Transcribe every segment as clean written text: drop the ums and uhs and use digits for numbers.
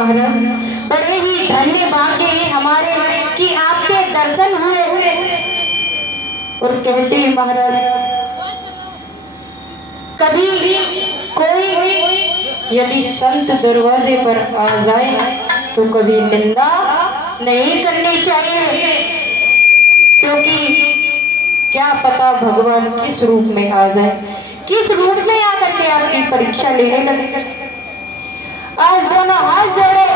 महाराज, बड़े ही धन्य भाग्य है हमारे कि आपके दर्शन हुए। और कहते हैं महाराज, कभी कोई यदि संत दरवाजे पर आ जाए तो कभी निंदा नहीं करनी चाहिए, क्योंकि क्या पता भगवान किस रूप में आ जाए, किस रूप में आकर के आपकी परीक्षा लेने लगे। आज दोनों हाथ जोड़े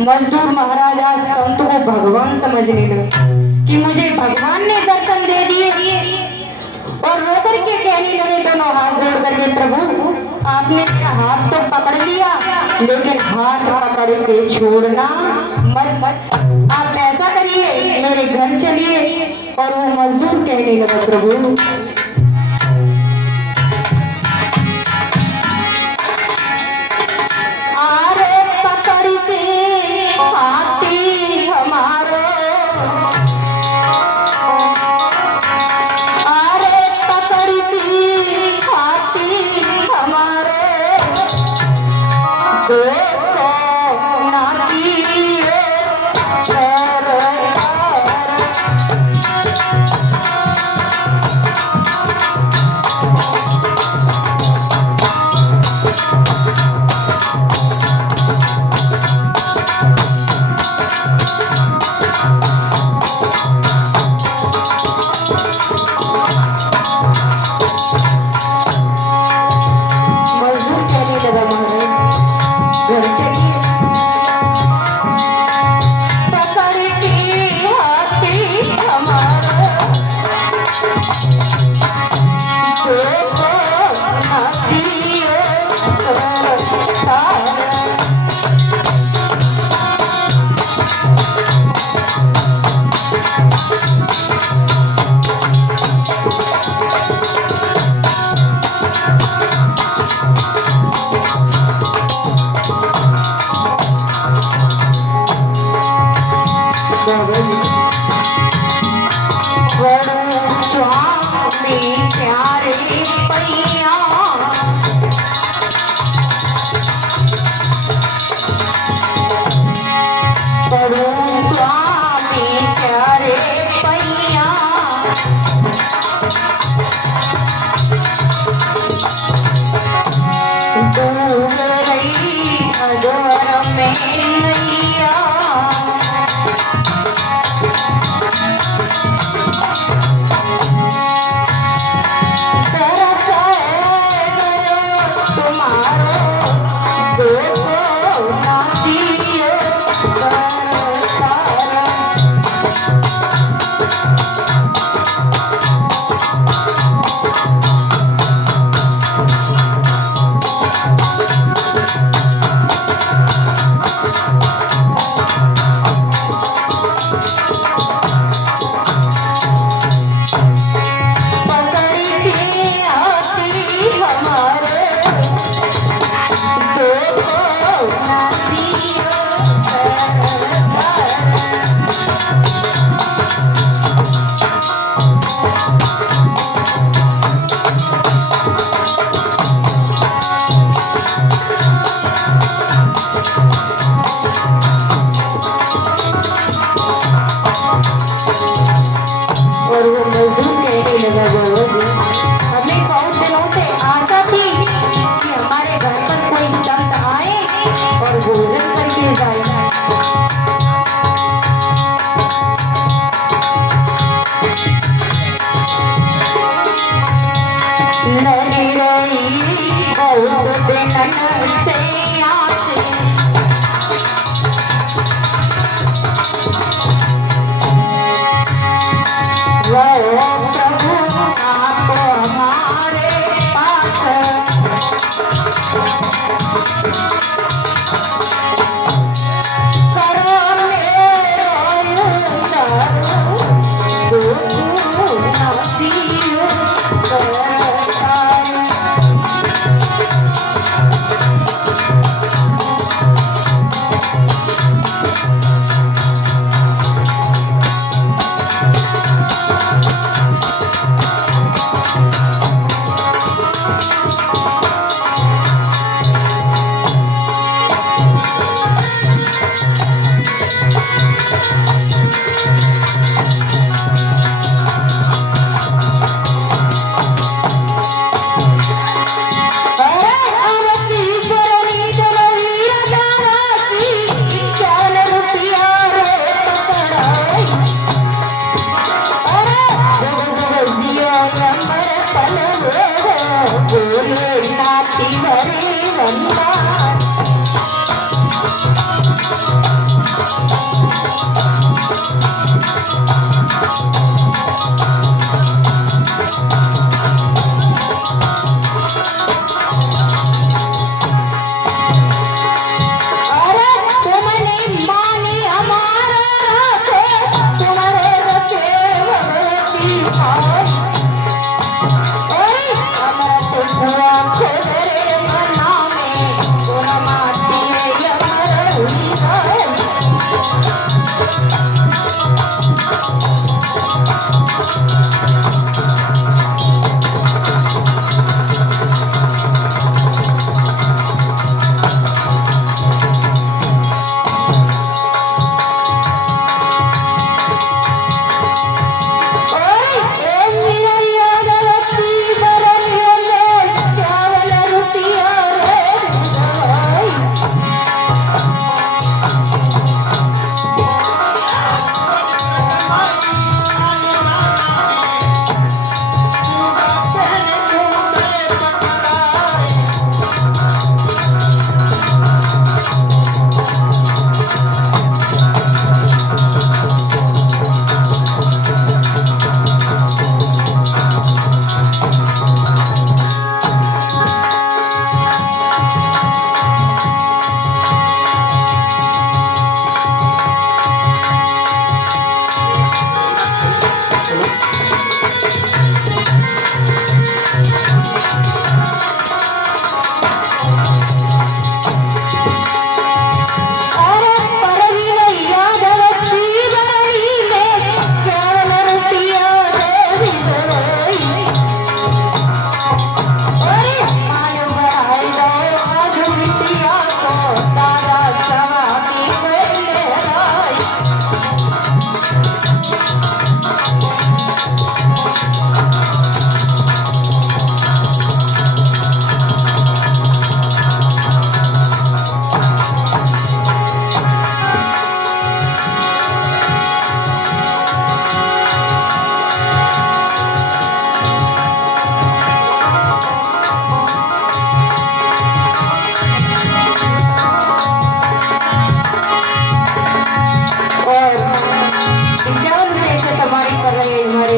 मजदूर महाराज आज संत को भगवान समझने लगे कि मुझे भगवान ने दर्शन दे दिए, और रोकर के कहने लगे दोनों हाथ जोड़ करके, प्रभु आपने मेरा हाथ तो पकड़ लिया, लेकिन हाथ पकड़ के छोड़ना मत। आप ऐसा करिए, मेरे घर चलिए। और वो मजदूर कहने लगा, प्रभु आरे पकड़ के हाथी हमारो, आरे पकड़ के हाथी हमारो, देखो नाती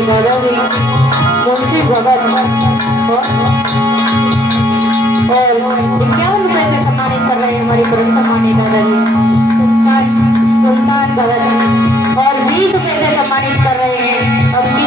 दादाजी मुंशी भगत और 51 रुपए से सम्मानित कर रहे हैं हमारे परम सम्मानित दादाजी सुल्तान भगत और 20 रुपए से सम्मानित कर रहे हैं अपनी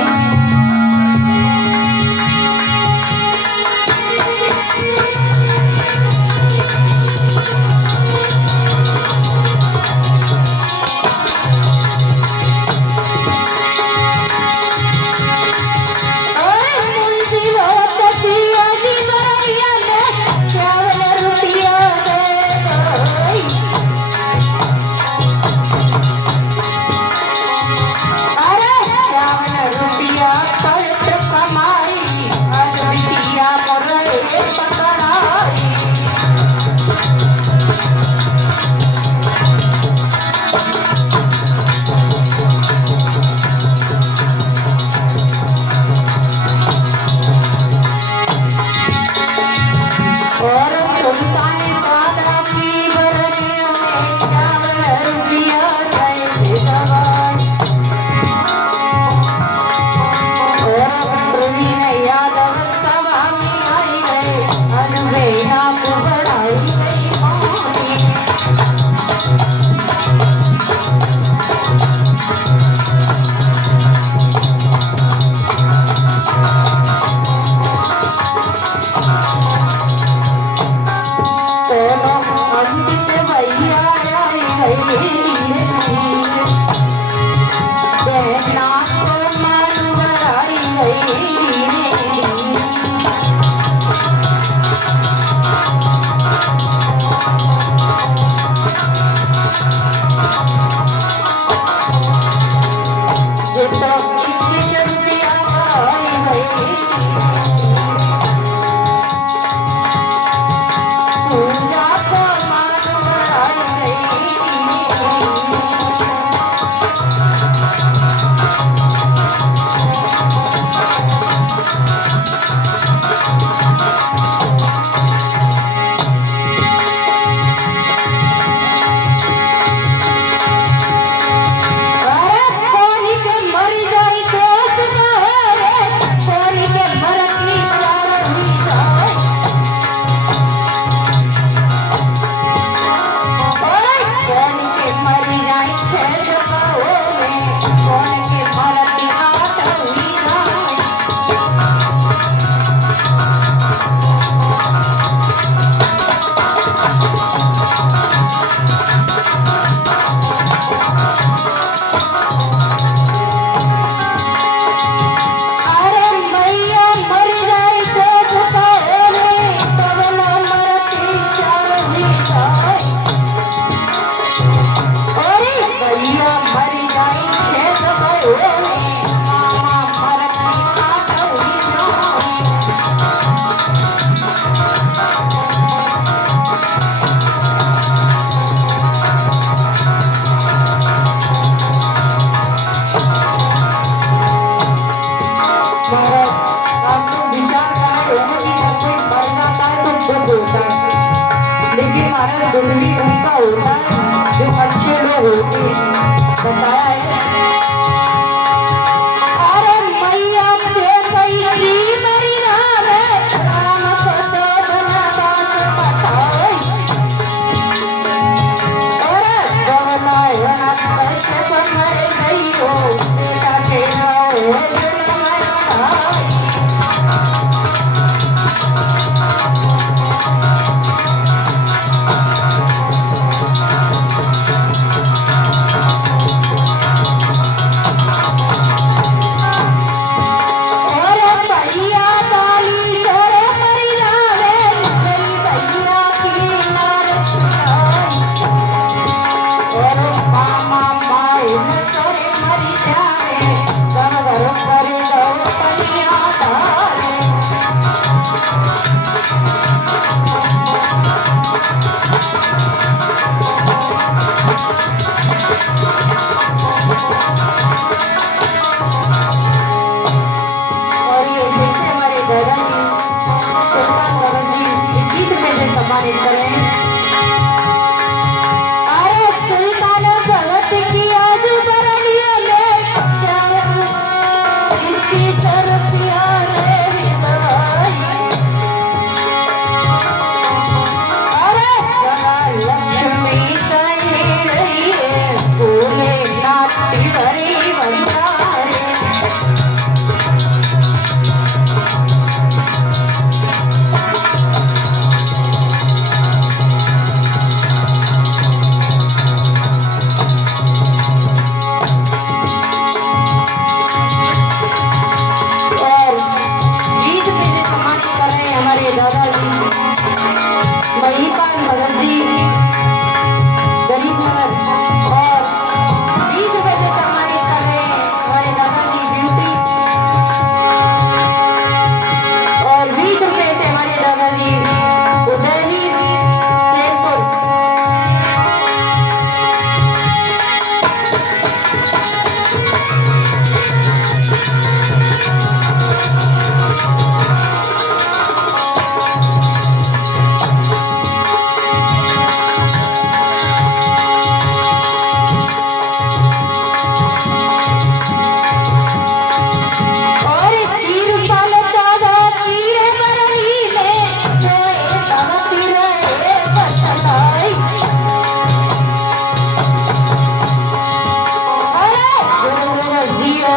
दुर्वी उनका होता है जो अच्छे लोग होते हैं बताया है। अरे मैया से कई मेरी राम राम को तो बना बात बताओ। अरे बोला कैसे समझ गई हो बेटा के हो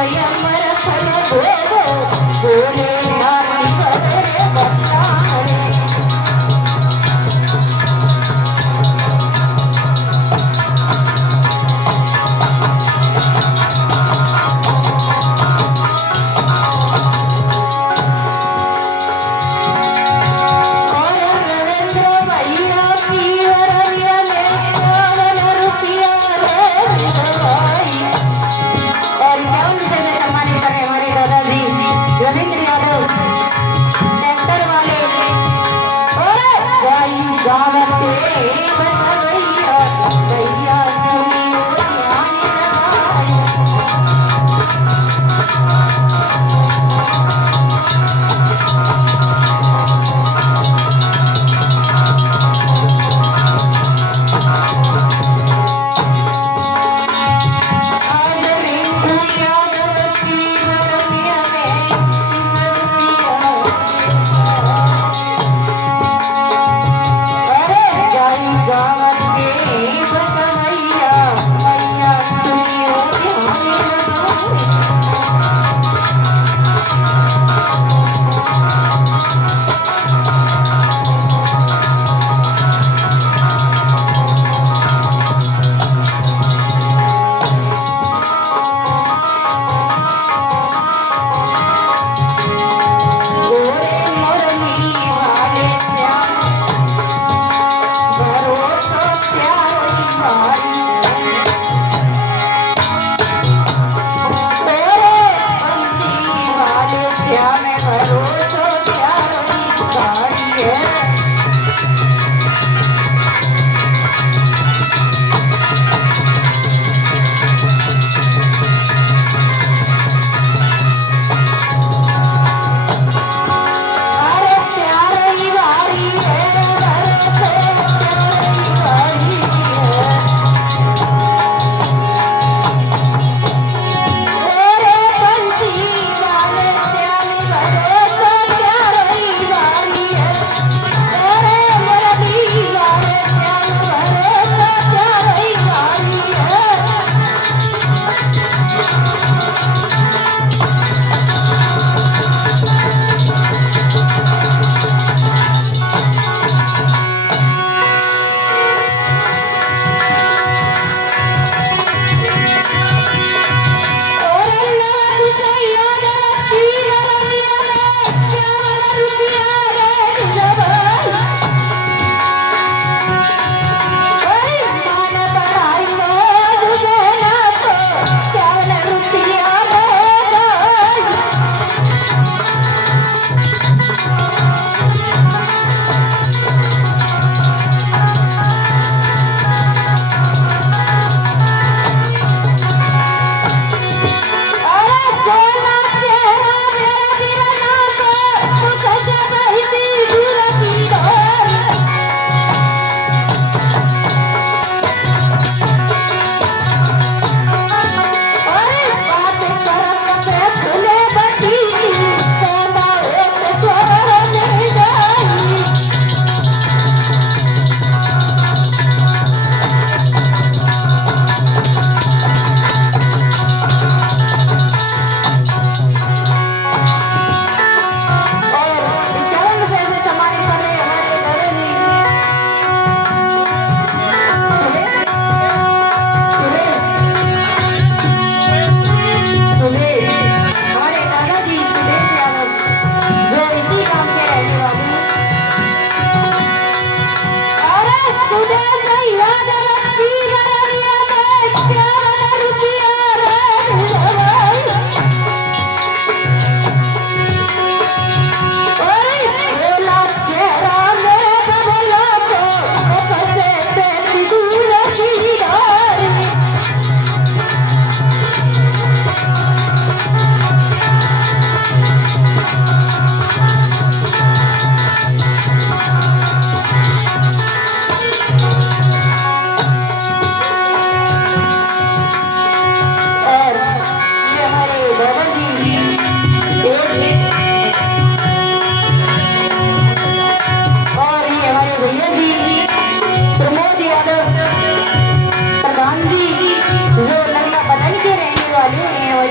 स्वयं रखन बोले नाती करे बसारे।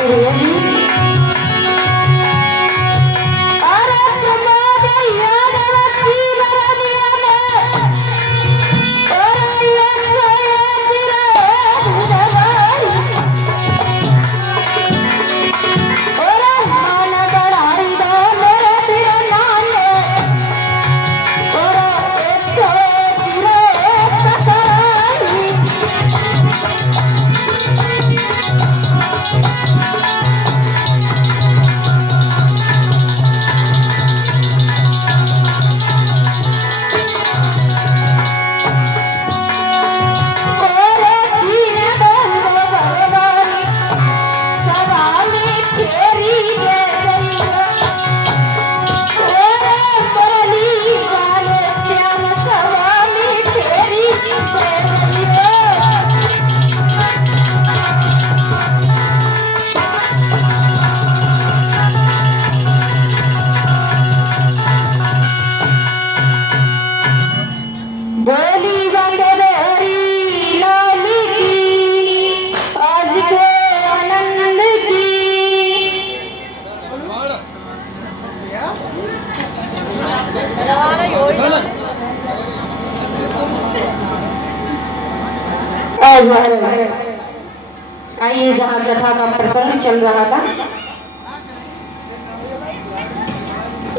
भैया जी महाराज महाराज आइए, जहाँ कथा का प्रसंग चल रहा था,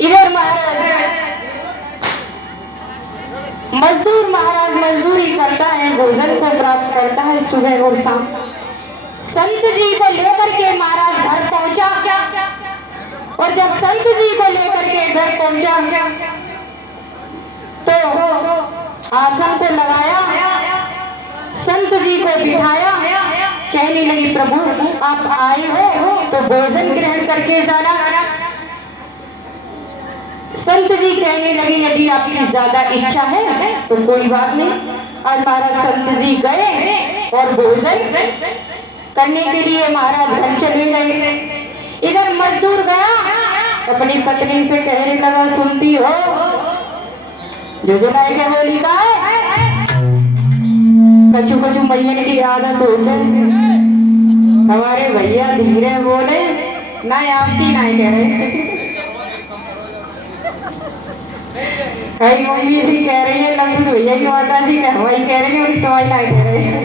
इधर महाराज मजदूर महाराज मजदूरी करता है, भोजन को प्राप्त करता है सुबह और शाम। संत जी को लेकर के महाराज घर पहुंचा, और जब संत जी को लेकर के घर पहुंचा तो आसन को लगाया, संत जी को बिठाया, कहने लगी प्रभु आप आए हो तो भोजन ग्रहण करके जाना। संत जी कहने लगे यदि आपकी ज्यादा इच्छा है तो कोई बात नहीं। आज महाराज संत जी गए और भोजन करने के लिए महाराज घर चले गए। इधर मजदूर गया, अपनी पत्नी से कहने लगा सुनती हो जो जलाए क्या बोली का कचू कचू मैयन की आदत होते, हमारे भैया धीरे बोले ना आपकी ना कह रहे कई मम्मी जी कह रही है ना कुछ भैया की माता जी कहवाई कह रही है और तुम्हारी ना कह रहे हैं।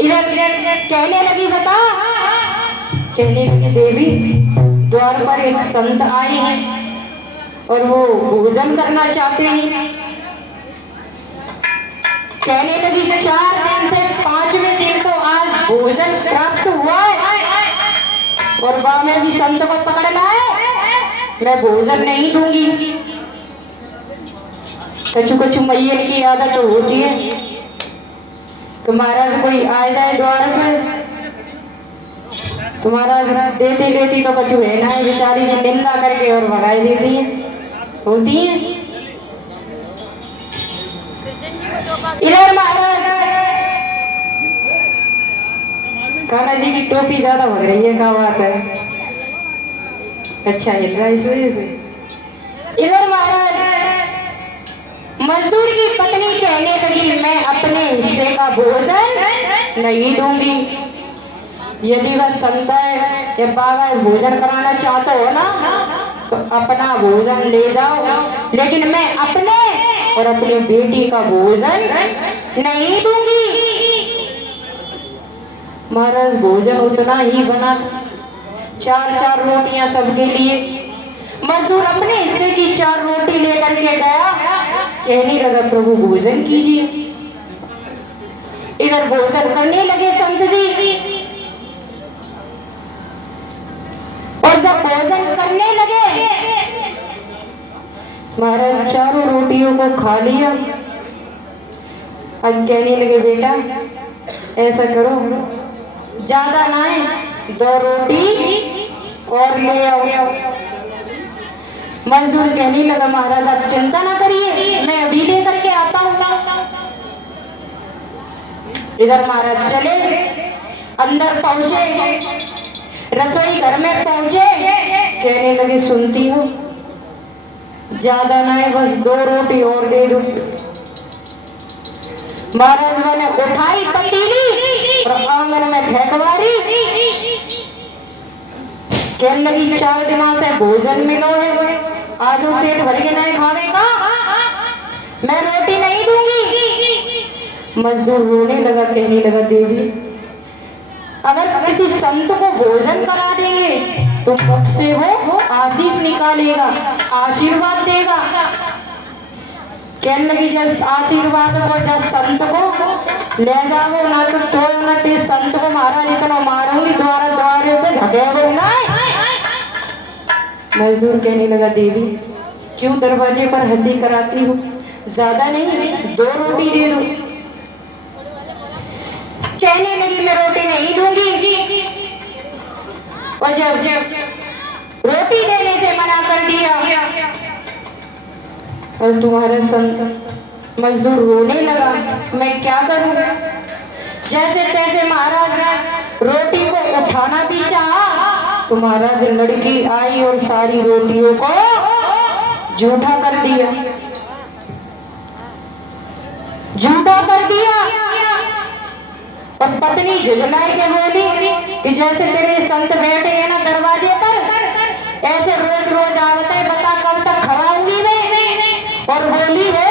इधर कहने लगी बता, कहने लगी देवी द्वार पर एक संत आए हैं और वो भोजन करना चाहते हैं। कहने लगी 4 दिन से 5वें दिन तो आज भोजन प्राप्त हुआ है और वहां में भी संत को पकड़ लाए, मैं भोजन नहीं दूंगी। कछु कछु मैयन की आदत तो होती है कि महाराज कोई आ जाए द्वार पर तो महाराज देती लेती तो कछु है ना बेचारी ने निंदा करके और भगाई देती है, होती है। इधर महाराज कान्हा जी की टोपी ज्यादा भग रही है, क्या बात है, अच्छा हिल रहा है इस वजह से। इधर महाराज मजदूर की पत्नी कहने लगी मैं अपने हिस्से का भोजन नहीं दूंगी। यदि वह संत है या बाबा भोजन कराना चाहते हो ना तो अपना भोजन ले जाओ, लेकिन मैं अपने और अपनी बेटी का भोजन नहीं दूंगी। महाराज भोजन उतना ही बना, 4-4 रोटियां सबके लिए। मजदूर अपने हिस्से की 4 रोटी लेकर के गया, कहने लगा प्रभु भोजन कीजिए। इधर भोजन करने लगे संत जी, और जब भोजन करने लगे महाराज 4 रोटियों को खा लिया। अब कहने लगे बेटा ऐसा करो ज्यादा ना है 2 रोटी और ले आओ। मजदूर कहने लगा महाराज आप चिंता ना करिए, मैं अभी लेकर के आता हूँ। इधर महाराज चले, अंदर पहुंचे, रसोई घर में पहुंचे, कहने लगे सुनती हो ज्यादा ना है बस 2 रोटी और दे दो। महाराज ने उठाई पतीली और आंगन में फेंकवारी, कहने लगी 4 दिनों से भोजन मिलो है, आज वो पेट भर के नहीं खावेगा, मैं रोटी नहीं दूंगी। मजदूर रोने लगा, कहने लगा देवी अगर किसी संत को भोजन करा देंगे तो मुख से वो आशीष निकालेगा, आशीर्वाद देगा। कहने लगी जब आशीर्वाद को जब संत को ले जाओ ना तो तोड़ ना ते संत को मारा नहीं तो मारूंगी, द्वारे पे धकेलो ना। मजदूर कहने लगा देवी क्यों दरवाजे पर हंसी कराती हो, ज्यादा नहीं 2 रोटी दे दो। कहने लगी मैं रोटी नहीं दूंगी, और जब रोटी देने से मना कर दिया और तुम्हारा संत मजदूर रोने लगा, मैं क्या करूं। जैसे तैसे महाराज रोटी को उठाना भी चाहा तो महाराज लड़की आई और सारी रोटियों को झूठा कर दिया, झूठा कर दिया। और पत्नी झुझलाए के बोली कि जैसे तेरे संत बैठे हैं ना दरवाजे पर, ऐसे रोज रोज आवते, बता कब तक खवाऊंगी मैं। और बोली है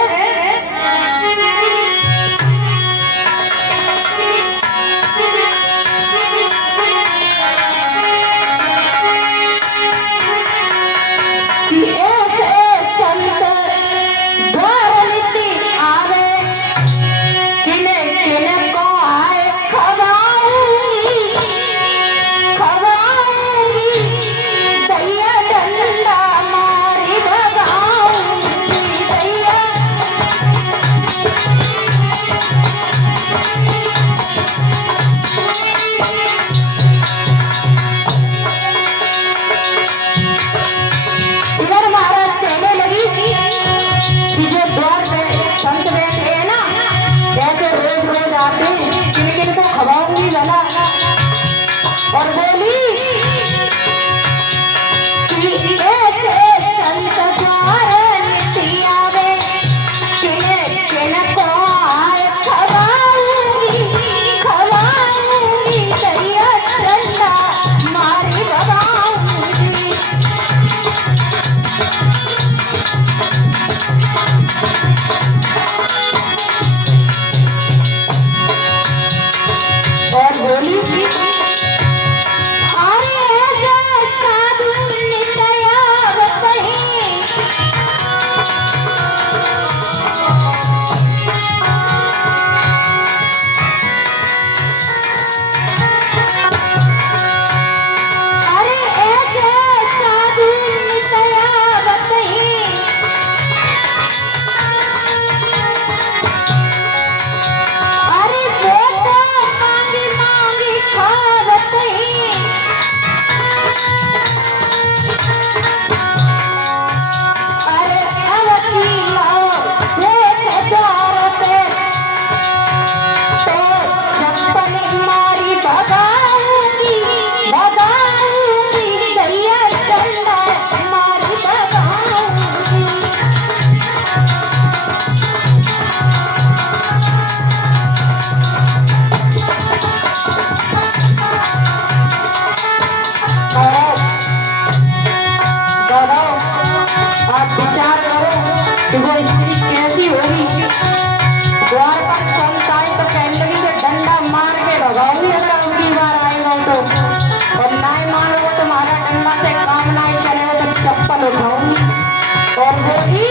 और बोली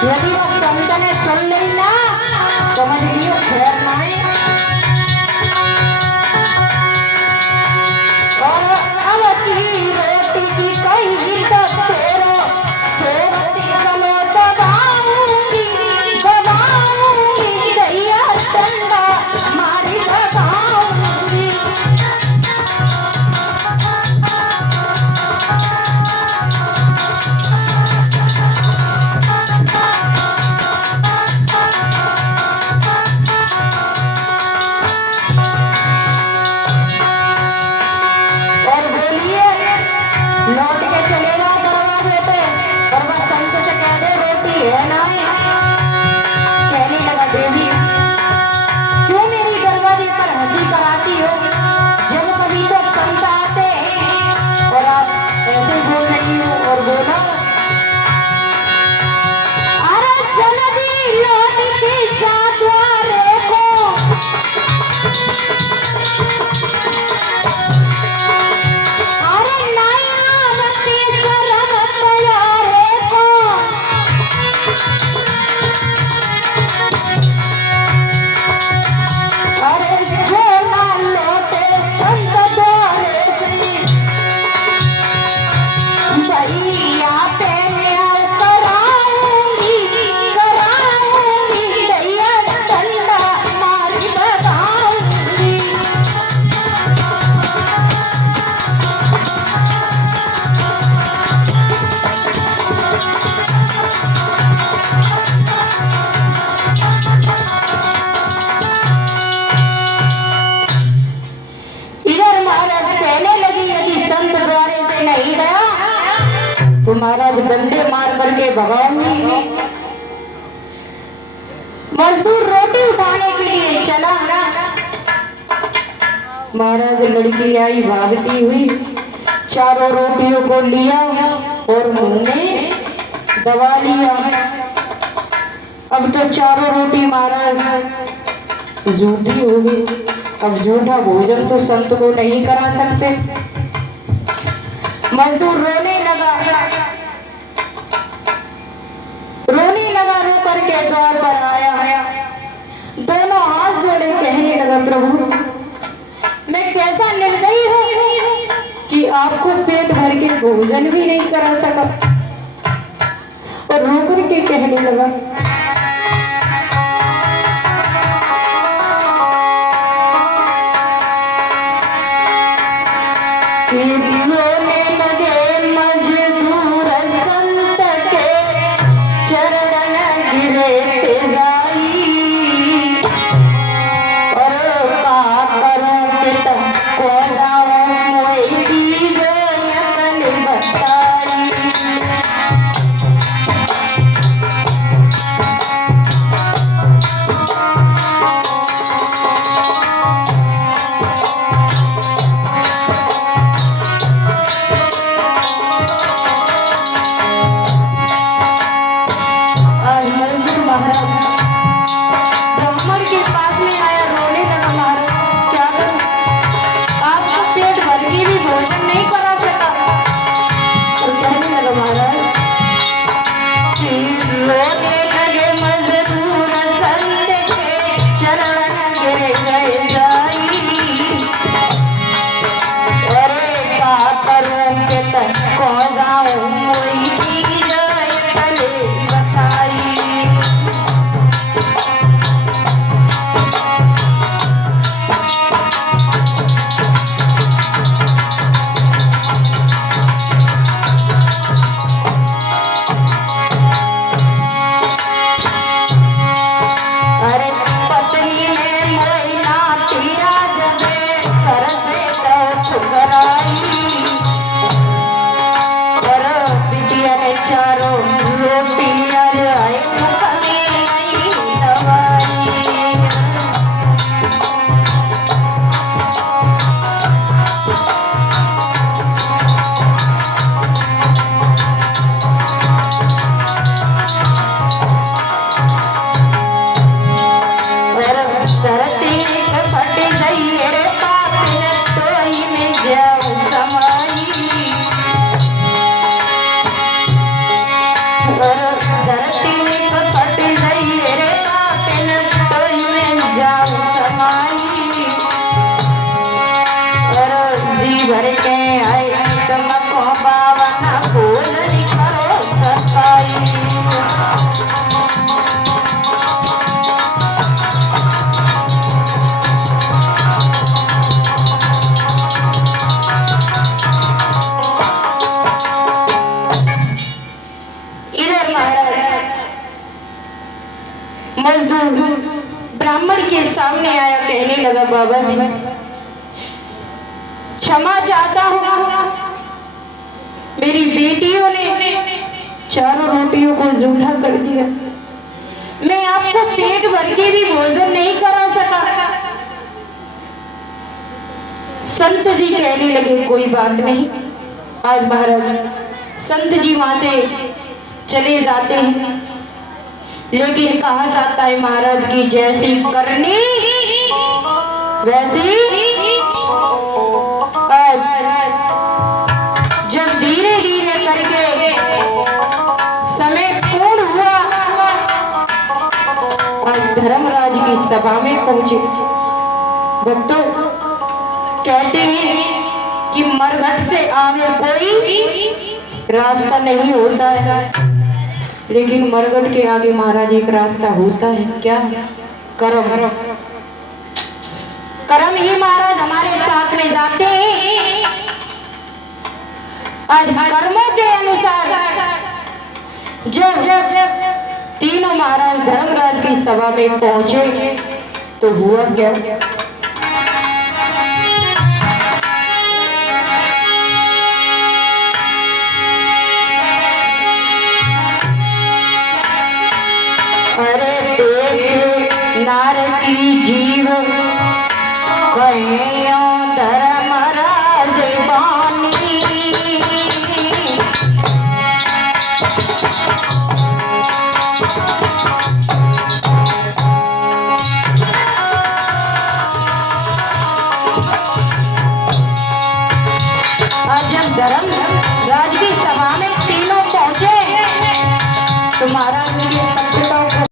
यदि वो संत ने सुन ली ना समझ लियो खैर नहीं। और अब की रोटी की कई तो तेरो सोरती कलो दबाऊंगी दैया ठंडा मारी दबाऊंगी। लौट के चलेगा दरवाजे पे और वह संत से कह दे रोटी है ना। कहने लगा देवी क्यों मेरी दरवाजे पर हंसी कराती हो, जब कभी तो संत आते हैं और आप ऐसे बोल रही हो। और बोला अरे जल्दी लौट के जा द्वारे को। तो महाराज डंडे मार करके भगाऊंगी। मजदूर रोटी उठाने के लिए चला। महाराज लड़की आई भागती हुई, चारों रोटियों को लिया और मुंह में दबा लिया। अब तो चारों रोटी महाराज झूठी हो गई। अब झूठा भोजन तो संत को नहीं करा सकते। मजदूर रोने लगा रो करके द्वार पर आया, दोनों हाथ जोड़े कहने लगा प्रभु मैं कैसा निर्दयी हूँ कि आपको पेट भर के भोजन भी नहीं करा सका। और रो करके कहने लगा आए तुमको बावन बोलनी करो सताई। इधर महाराज मजदूर ब्राह्मण के सामने आया, कहने लगा बाबा जी क्षमा चाहता हूँ, मेरी बेटियों ने चारों रोटियों को जूठा कर दिया, मैं आपको पेट भर के भी भोजन नहीं करा सका। संत जी कहने लगे कोई बात नहीं। आज महाराज संत जी वहां से चले जाते हैं, लेकिन कहा जाता है महाराज की जैसी करनी वैसी। जब धीरे धीरे करके समय पूर्ण हुआ और धर्मराज की सभा में पहुंचे, भक्तों कहते हैं कि मरघट से आगे कोई रास्ता नहीं होता है, लेकिन मरघट के आगे महाराज एक रास्ता होता है। क्या? कर्म। कर्म ही महाराज हमारे साथ में जाते हैं। आज कर्मों के अनुसार जब तीनों महाराज धर्मराज की सभा में पहुंचे तो हुआ क्या? अरे देख नार की जीव कहियो धर्मराज बानी। जब धर्म